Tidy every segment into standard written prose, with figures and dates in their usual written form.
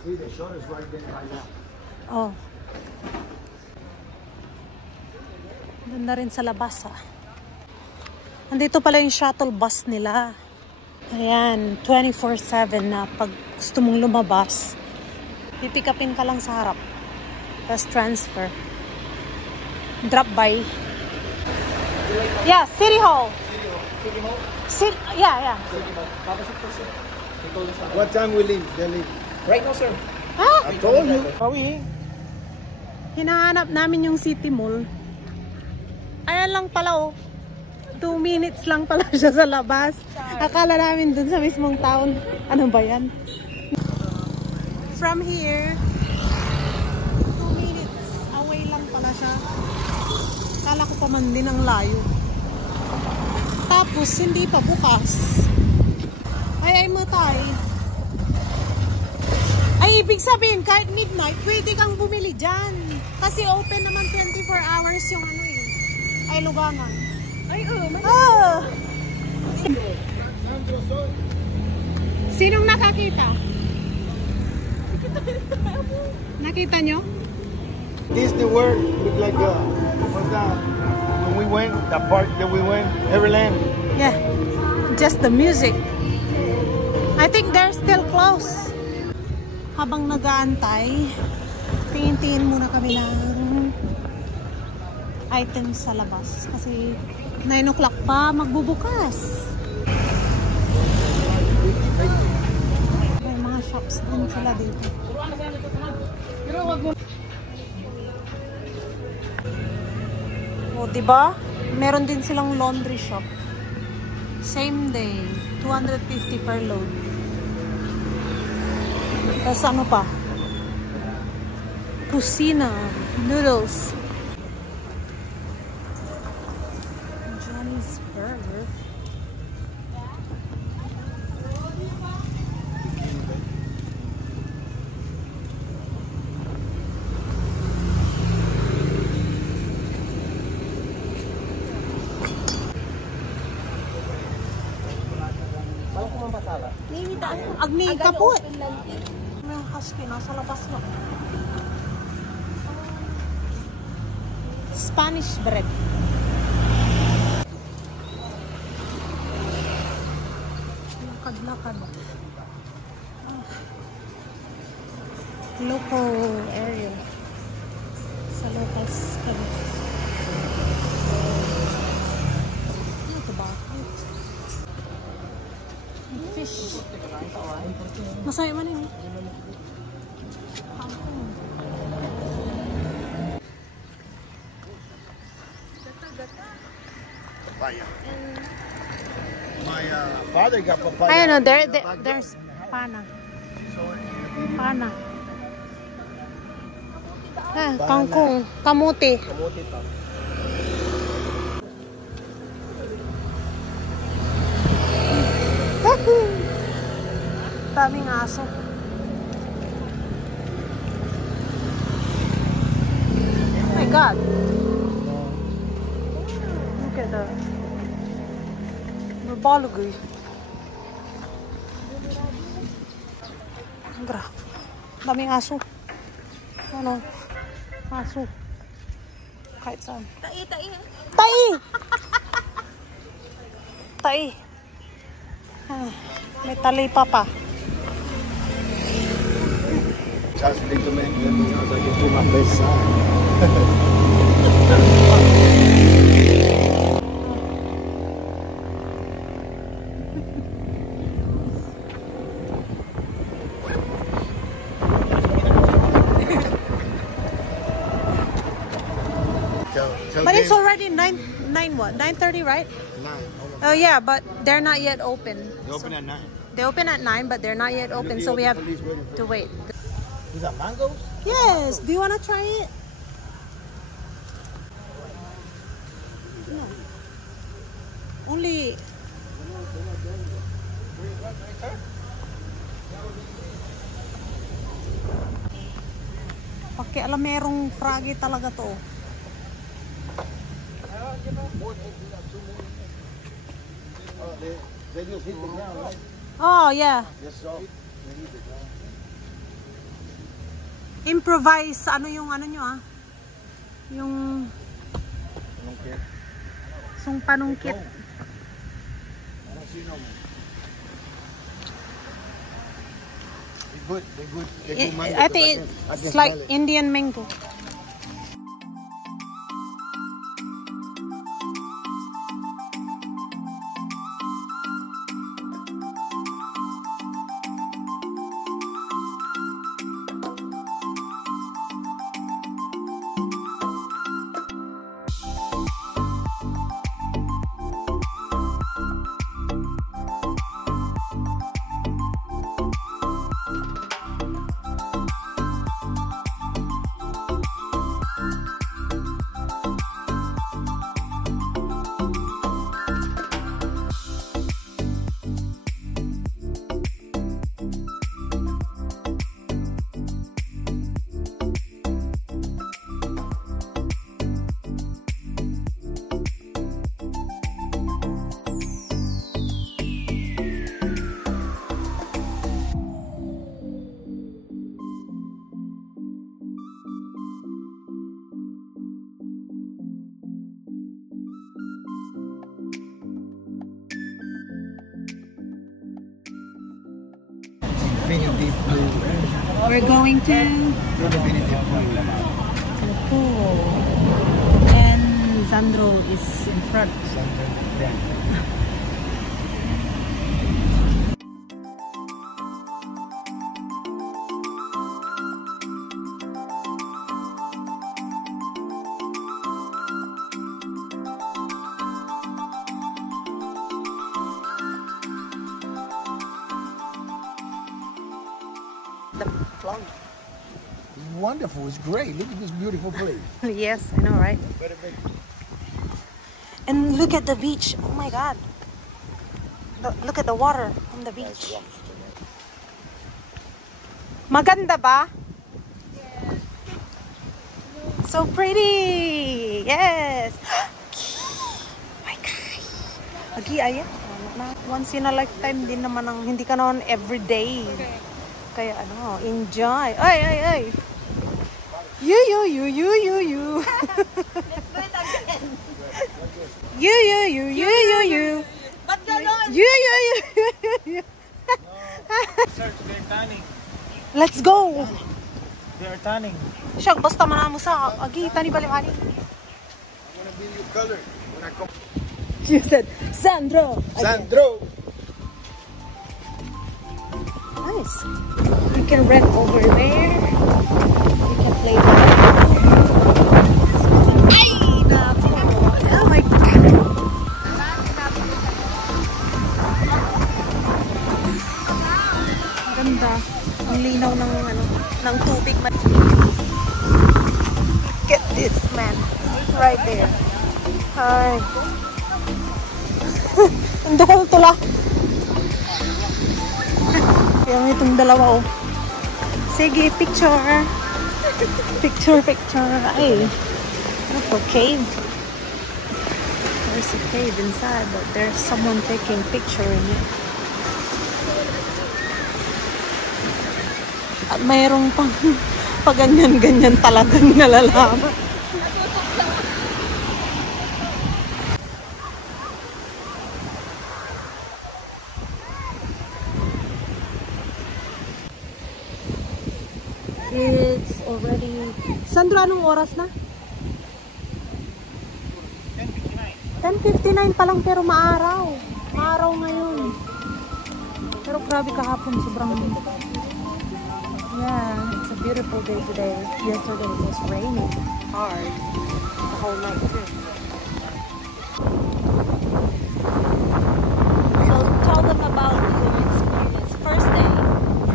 See, the shot is right there, right now. Oh. Ganda rin sa labas, ah. Andito pala yung shuttle bus nila. Ayan, 24/7 na pag gusto mong lumabas. Pipick upin ka lang sa harap. Tapos transfer. Drop by. Yeah, City Hall. City Hall? Yeah. City Hall. What time we leave? They leave. Right now, sir. Ha? I told you. Hinahanap namin yung City Mall. Ayan lang pala, oh. 2 minutes lang pala siya sa labas. Akala namin dun sa mismong town. Ano ba yan? From here, 2 minutes away lang pala siya. Akala ko pa man din ang layo. Tapos, hindi pa bukas. Ay mo tayo. Ay, ibig sabihin, kahit midnight, pwede kang bumili dyan. Kasi open naman 24 hours yung ano eh. Ay, lugangan. Ay, Sinong nakakita? Nakita nyo? Disney World look like what's that? When we went, the park that we went, Everland. Yeah, just the music. I think they're still closed. Habang nag-aantay, tingin-tingin muna kami ng items sa labas. Kasi 9 o'clock pa magbubukas. May mga shops din sila dito. O, diba? Meron din silang laundry shop. Same day. 250 per load. Tapos ano pa? Kusina. Noodles. Johnny's Burger. Agni ka po eh. May husky nasa labas na. Spanish bread. Lakad-lakad. Local area. Sa locals kami. Ano ito ba? Fish. Masaya man yun. Papaya. My father got papaya. I know, there's pana. Pana. Kangkong. Kamuti. Kamuti pa. Daming aso. Oh my God. Look at that. Mabalugoy. Grabe. Daming aso. Ano? Aso. Kahit saan. Tai! Tai! Ah, may talipa pa. Just need to make them so I can do my best side. But it's already 9 what? 9:30, right? 9. Oh yeah, but they're not yet open. They open at 9. They open at 9, but they're not yet open, so we have to wait. Is that mangoes? Yes. Do you want to try it? No. Only. Pakialamerong fragi talaga to. They just hit the ground, right? Oh yeah. Yes, so. Improvise, ano yung ano nyo yung panungkit. I think it's like Indian mango. Infinity Pool. We're going to Infinity Pool. pool. And Sandro is in front. It's wonderful. It's great. Look at this beautiful place. Yes, I know, right? And look at the beach. Oh my God. Look at the water on the beach. Maganda ba? Yes. So pretty. Yes. Oh my God. Agi, ayan. Once in a lifetime din naman ang hindi ka naman everyday. Okay. Kaya ano, enjoy. Ay, ay, ay. You. Let's do it again. You. Ba't ganon? You. Search, they're tanning. Let's go. They're tanning. Siya, basta manamo sa agi, tani baliwali. I'm gonna be your color when I come. She said, Sandro. Sandro. Nice. You can rent over there. You can play there. Ay, napo. Oh my God. Ganda. Ang linaw ng ng tubig. Get this, man. Right there. Hi. Ang dukol tula. Yung itong dalawa, oh. Sige, picture. Picture. Ay. Ano po, cave? There's a cave inside, but there's someone taking picture in it. At mayroong pang paganyan-ganyan talagang nalalaman. It's already... Sandro, anong oras na? 10:59 pa lang pero maaraw. Maaraw ngayon. Pero grabe kahapon, sobrang... Yeah, it's a beautiful day today. Yesterday it was raining hard the whole night too. So tell them about your experience. First day.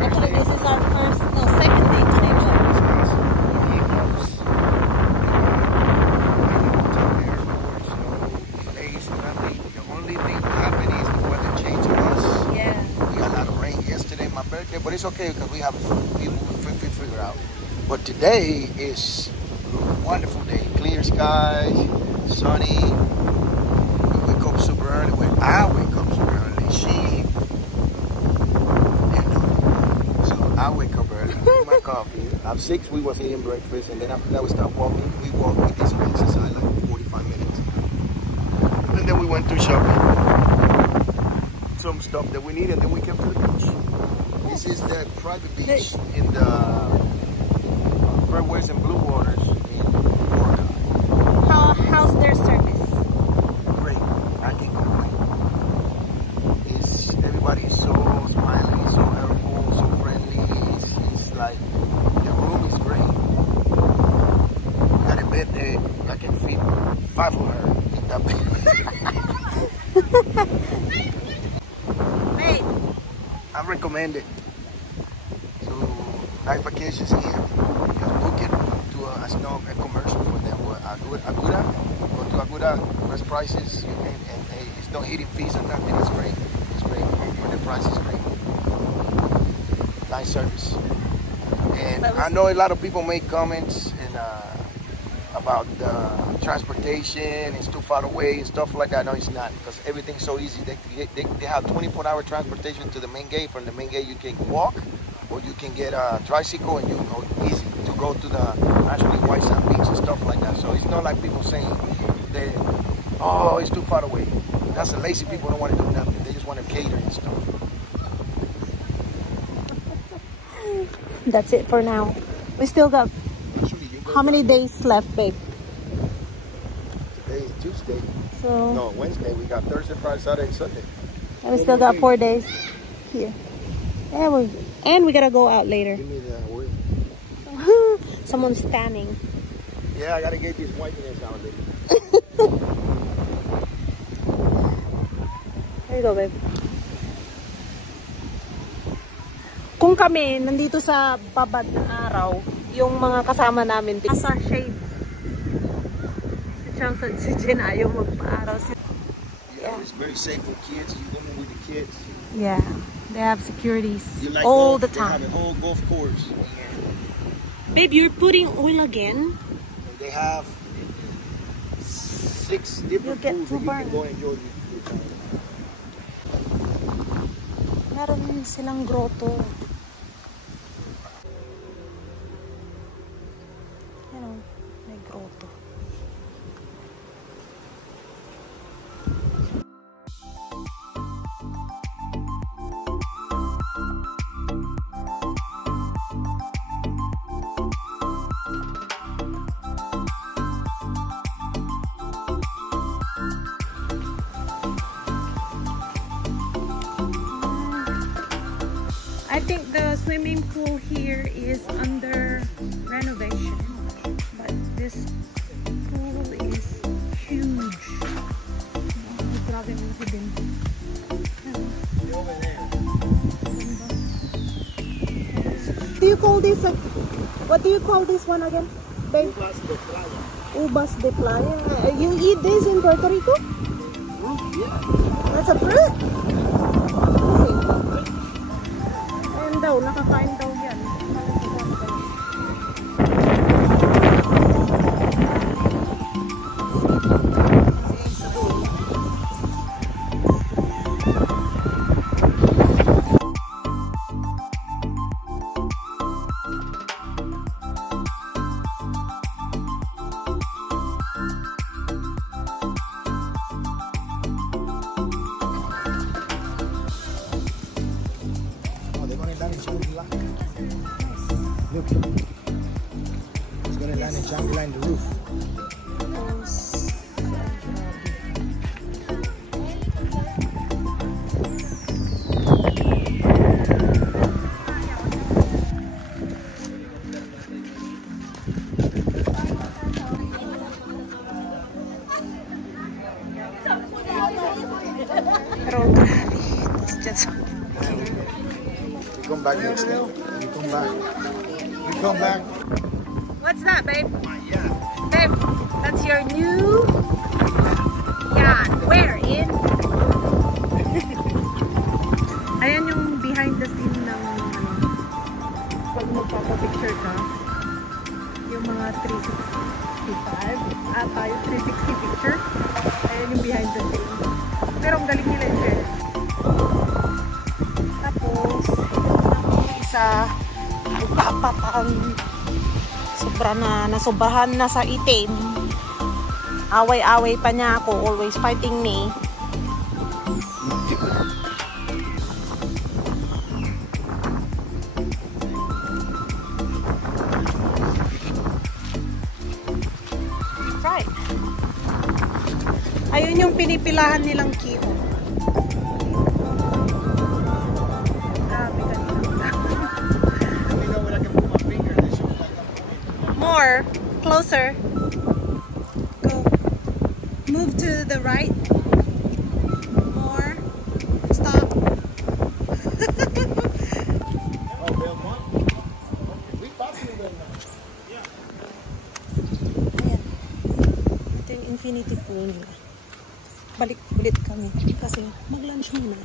Actually, this is our second day today. The only thing happened is the weather changed on us. Yeah. We got a lot of rain yesterday, my birthday, but it's okay because we figure out. But today is a wonderful day. Clear skies, sunny. We wake up super early. When I wake up super early, so I wake up early. my coffee. At 6 we was eating breakfast, and then after that we stopped walking. We did some exercise like 45 minutes. And then we went to shopping. Some stuff that we need, and then we came to the beach. This is the private beach in the Fairways and Blue Waters in Boracay. How's their service? Great. I can't complain. Everybody's so smiley, so helpful, so friendly. It's like the room is great. We got a bed there. I can fit 5 of her in that bed. Wait. I recommend it to nice vacations here. Just book it to a commercial for them. Aguda, go to Aguda, best prices, and it's no hidden fees or nothing. It's great. It's great. For the price is great. Nice service. And I know a lot of people make comments about the transportation, it's too far away and stuff like that. No, it's not, because everything's so easy. They have 24-hour transportation to the main gate. From the main gate you can walk, or you can get a tricycle, and you go easy to go to the actually White Sand Beach and stuff like that. So it's not like people saying that, oh, it's too far away. That's the lazy people don't want to do nothing. They just want to cater and stuff. That's it for now. We still got how many days left, babe? Today is Tuesday. So No, Wednesday. We got Thursday, Friday, Saturday, and Sunday. and we still got 4 days here. And we gotta go out later. Give me the word. Someone's standing. Yeah, I gotta get these whiteness out there. There you go, babe. Kung kami nandito sa babad ng araw, yung mga kasama namin nasa shade. Si Chang at si Jen ayaw magpa-araw. Yeah, it's very safe for kids. You go with the kids. Yeah, they have securities You like all golf, the time. They have a whole golf course. Babe, you're putting oil again? They have 6 different get pools to that you burn. can go and enjoy. Meron silang grotto. Ano, may grotto. I think the swimming pool here is under renovation, but this pool is huge. Grabe ang laki din. Do you call this what do you call this one again? Babe? Uvas de playa. You eat this in Puerto Rico? Yeah. That's a fruit? Ayun daw, nakakain daw yan. Look, it's gonna land in Shangri-La in the roof. Pero grabe, it's just We come back next time. We come back. We come back. What's that, babe? Yeah. Babe, that's your new yacht. Where in? Ayan yung behind the scene ng pag magpapapicture ka. Yung mga 365 tayo 360 picture. Ayan yung behind the scene. Pero ang galing nila yung share. Tapos, isa Kapatan. Nasobrahan na sa itim. Away-away pa niya ako. Always fighting me. Right. Ayun yung pinipilahan nilang kiho. More. Closer. Go. Move to the right. More. Stop. Ayan. Ito yung infinity pool nila. Balik ulit kami kasi mag-lunch muna.